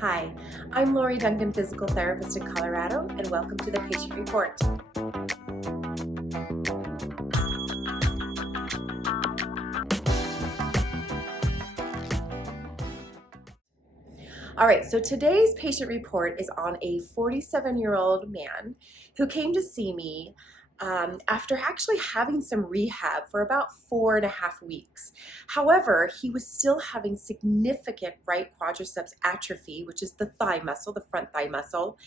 Hi, I'm Lori Duncan, physical therapist in Colorado, and welcome to the Patient Report. All right, so today's patient report is on a 47-year-old man who came to see me after actually having some rehab for about 4.5 weeks. However, he was still having significant right quadriceps atrophy, which is the thigh muscle, the front thigh muscle,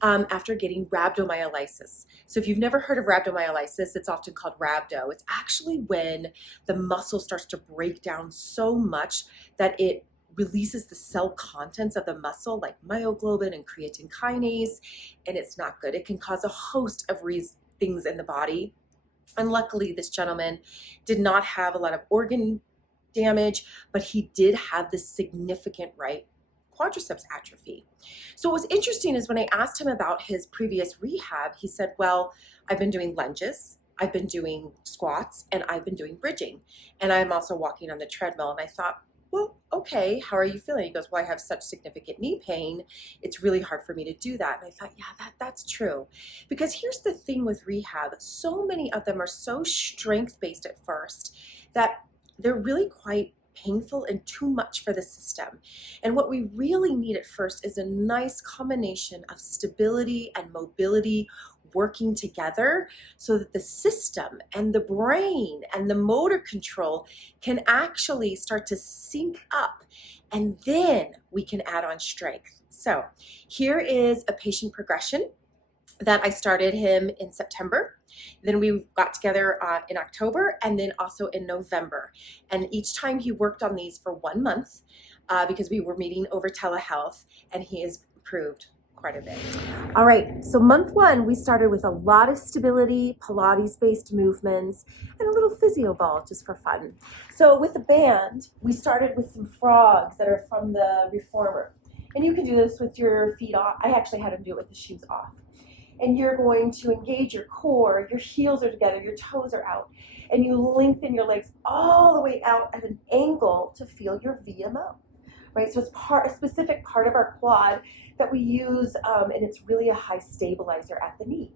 after getting rhabdomyolysis. So if you've never heard of rhabdomyolysis, it's often called rhabdo. It's actually when the muscle starts to break down so much that it releases the cell contents of the muscle like myoglobin and creatine kinase, and it's not good. It can cause a host of things in the body. And luckily, this gentleman did not have a lot of organ damage, but he did have this significant right quadriceps atrophy. So what was interesting is when I asked him about his previous rehab, he said, well, I've been doing lunges, I've been doing squats, and I've been doing bridging. And I'm also walking on the treadmill. And I thought, well, okay, how are you feeling? He goes, well, I have such significant knee pain. It's really hard for me to do that. And I thought, yeah, that's true. Because here's the thing with rehab. So many of them are so strength-based at first that they're really quite painful and too much for the system. And what we really need at first is a nice combination of stability and mobility working together so that the system and the brain and the motor control can actually start to sync up, and then we can add on strength. So here is a patient progression that I started him in September. Then we got together in October, and then also in November. And each time he worked on these for 1 month because we were meeting over telehealth, and he has improved quite a bit. All right, so month 1, we started with a lot of stability, Pilates-based movements, and a little physio ball just for fun. So with the band, we started with some frogs that are from the Reformer. And you can do this with your feet off. I actually had him do it with the shoes off. And you're going to engage your core, your heels are together, your toes are out, and you lengthen your legs all the way out at an angle to feel your VMO. Right, so it's a specific part of our quad that we use, and it's really a high stabilizer at the knee.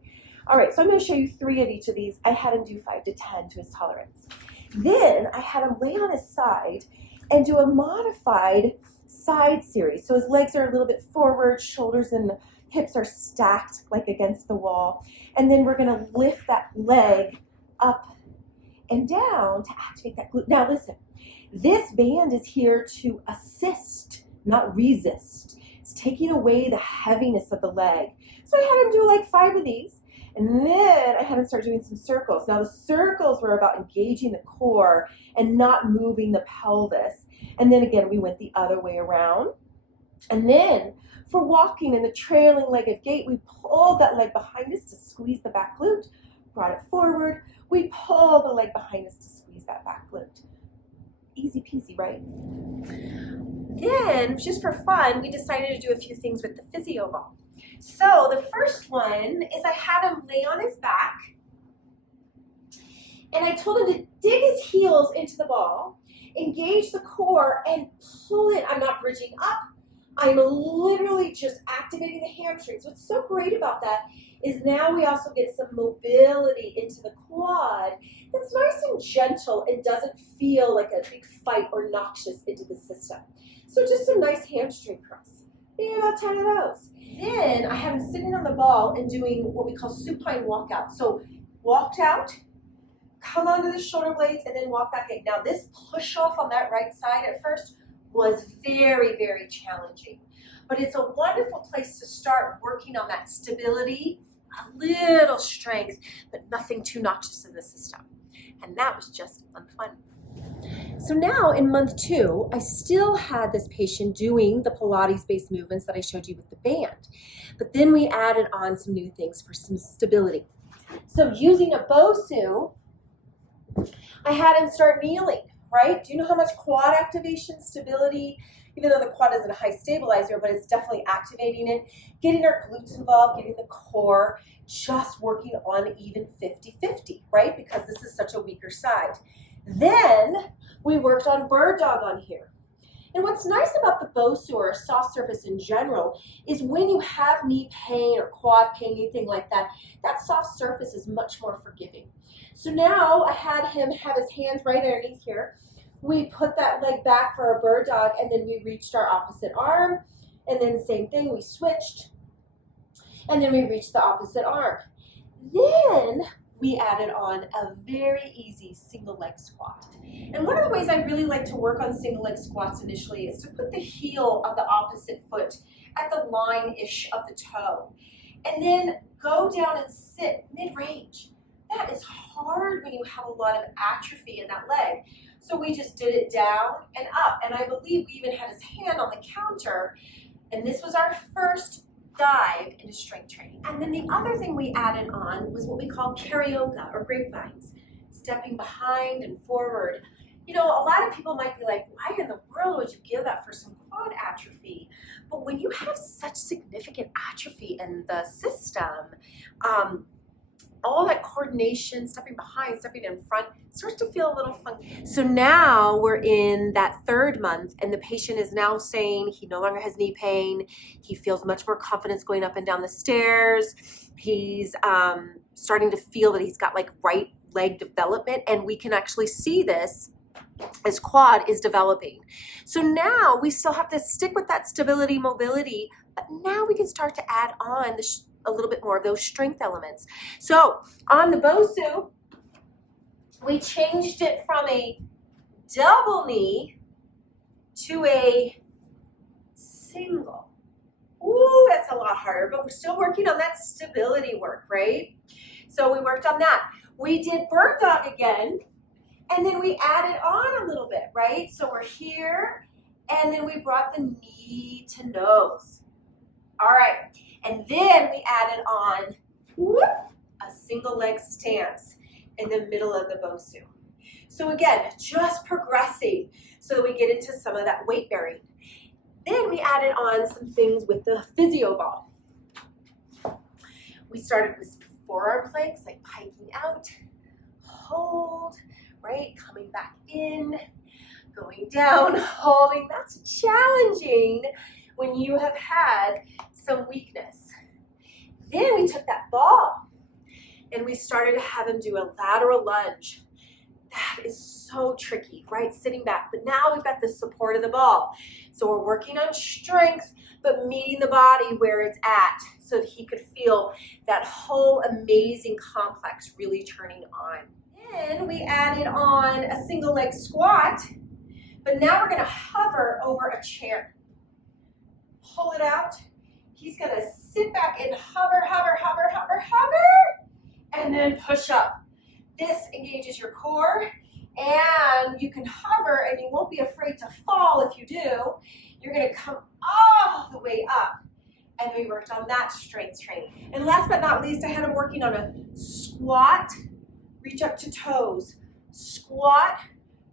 All right, so I'm going to show you 3 of each of these. I had him do 5 to 10 to his tolerance. Then I had him lay on his side and do a modified side series. So his legs are a little bit forward, shoulders and the hips are stacked like against the wall. And then we're going to lift that leg up and down to activate that glute. Now listen. This band is here to assist, not resist. It's taking away the heaviness of the leg. So I had him do like 5 of these, and then I had him start doing some circles. Now the circles were about engaging the core and not moving the pelvis. And then again, we went the other way around. And then for walking in the trailing leg of gait, we pulled that leg behind us to squeeze the back glute, brought it forward. We pull the leg behind us to squeeze that back glute. Easy peasy, right? Then, just for fun, we decided to do a few things with the physio ball. So the first one is I had him lay on his back, and I told him to dig his heels into the ball, engage the core, and pull it. I'm not bridging up. I'm literally just activating the hamstrings. What's so great about that is now we also get some mobility into the quad that's nice and gentle and doesn't feel like a big fight or noxious into the system. So just some nice hamstring curls. Maybe about 10 of those. Then I have him sitting on the ball and doing what we call supine walkout. So walked out, come onto the shoulder blades, and then walk back in. Now this push off on that right side at first was very, very challenging. But it's a wonderful place to start working on that stability, a little strength, but nothing too noxious in the system. And that was just month 1. So now in month 2, I still had this patient doing the Pilates-based movements that I showed you with the band. But then we added on some new things for some stability. So using a BOSU, I had him start kneeling, right? Do you know how much quad activation, stability, even though the quad isn't a high stabilizer, but it's definitely activating it, getting our glutes involved, getting the core, just working on even 50-50, right? Because this is such a weaker side. Then we worked on bird dog on here. And what's nice about the BOSU or a soft surface in general is when you have knee pain or quad pain, anything like that, that soft surface is much more forgiving. So now I had him have his hands right underneath here. We put that leg back for our bird dog, and then we reached our opposite arm, and then same thing, we switched, and then we reached the opposite arm. Then we added on a very easy single leg squat. And one of the ways I really like to work on single leg squats initially is to put the heel of the opposite foot at the line-ish of the toe, and then go down and sit mid-range. That is hard when you have a lot of atrophy in that leg. So we just did it down and up, and I believe we even had his hand on the counter, and this was our first dive into strength training. And then the other thing we added on was what we call karaoke or grapevines, stepping behind and forward. You know, a lot of people might be like, why in the world would you give that for some quad atrophy? But when you have such significant atrophy in the system, all that coordination, stepping behind, stepping in front, starts to feel a little funky. So now we're in that third month, and the patient is now saying he no longer has knee pain. He feels much more confidence going up and down the stairs. He's starting to feel that he's got like right leg development, and we can actually see this as quad is developing. So now we still have to stick with that stability, mobility, but now we can start to add on a little bit more of those strength elements. So on the BOSU, we changed it from a double knee to a single. Ooh, that's a lot harder, but we're still working on that stability work, right? So we worked on that. We did bird dog again, and then we added on a little bit, right? So we're here, and then we brought the knee to nose. All right, and then we added on a single leg stance in the middle of the BOSU. So again, just progressing so that we get into some of that weight bearing. Then we added on some things with the physio ball. We started with forearm planks, like piking out, hold, right? Coming back in, going down, holding. That's challenging when you have had some weakness. Then we took that ball and we started to have him do a lateral lunge. That is so tricky, right? Sitting back, but now we've got the support of the ball. So we're working on strength, but meeting the body where it's at so that he could feel that whole amazing complex really turning on. Then we added on a single leg squat, but now we're gonna hover over a chair. Pull it out. He's gonna sit back and hover, hover, hover, hover, hover, and then push up. This engages your core, and you can hover and you won't be afraid to fall if you do. You're gonna come all the way up, and we worked on that strength training. And last but not least, I had him working on a squat, reach up to toes, squat,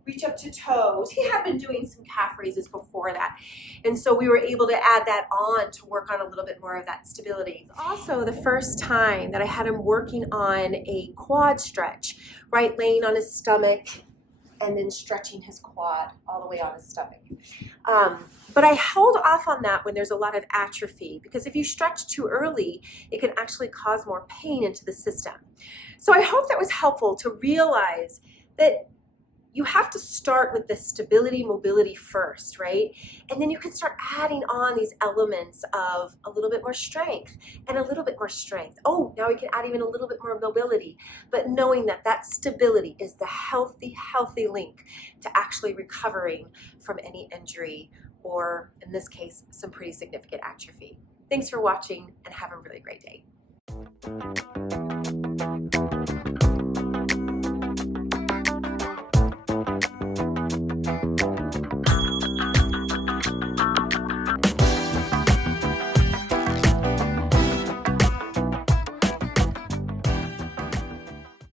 reach up to toes. He had been doing some calf raises before that. And so we were able to add that on to work on a little bit more of that stability. Also, the first time that I had him working on a quad stretch, right? Laying on his stomach and then stretching his quad all the way on his stomach. But I held off on that when there's a lot of atrophy, because if you stretch too early, it can actually cause more pain into the system. So I hope that was helpful to realize that you have to start with the stability, mobility first, right? And then you can start adding on these elements of a little bit more strength and a little bit more strength. Oh, now we can add even a little bit more mobility, but knowing that that stability is the healthy link to actually recovering from any injury or, in this case, some pretty significant atrophy. Thanks for watching and have a really great day.